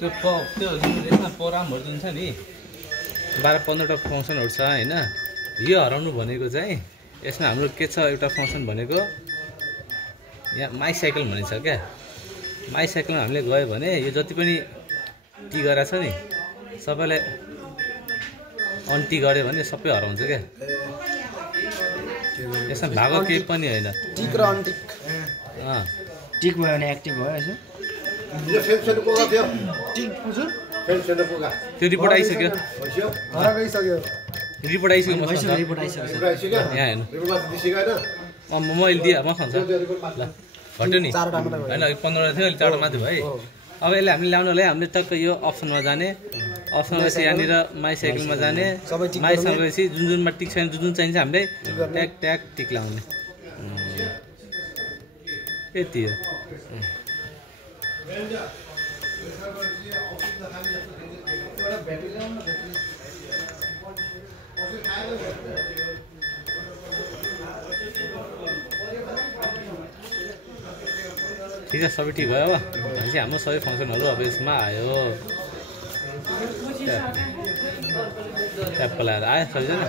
त्यो यसमा प्रोग्रामहरू जुन छ नि 12-15 फङ्सनहरू छ होइन यो हराउनु भनेको चाहिँ यसमा हाम्रो के छ एउटा फङ्सन भनेको यहाँ माई साइकल भन्ने छ क्या माई साइकलमा हामीले गयो भने यो जति पनि टी गरेको छ नि सबैलाई अन्टी गऱ्यो भने सबै हराउँछ क्या यसमा भागो केही पनि होइन टिक र अन्टिक टिक भयो भने एक्टिभ भयो यसो त्यो रिपोर्ट आइसक्यो रिपोर्ट आइसक्यो यहाँ हेर्नु मैले दिएँ मसँग छ ल घट्यो नि होइन 15 थियो अहिले 4 माथि भयो अब यसले हामीले ल्याउनुलाई हामीले टक्क यो अप्सनमा जाने अप्सनमा चाहिँ यहाँनिर माई साइकलमा जाने माई साइकल चाहिँ जुन जुनमा टिक छैन जुन जुन चाहिन्छ हामीले ट्याग ट्याग टिक लाउने यति हो ठिक छ सबै ठिक भयो अब भनेपछि हाम्रो सबै फङ्सनहरू अब यसमा आयो ट्याप लगाएर आयो सबैजना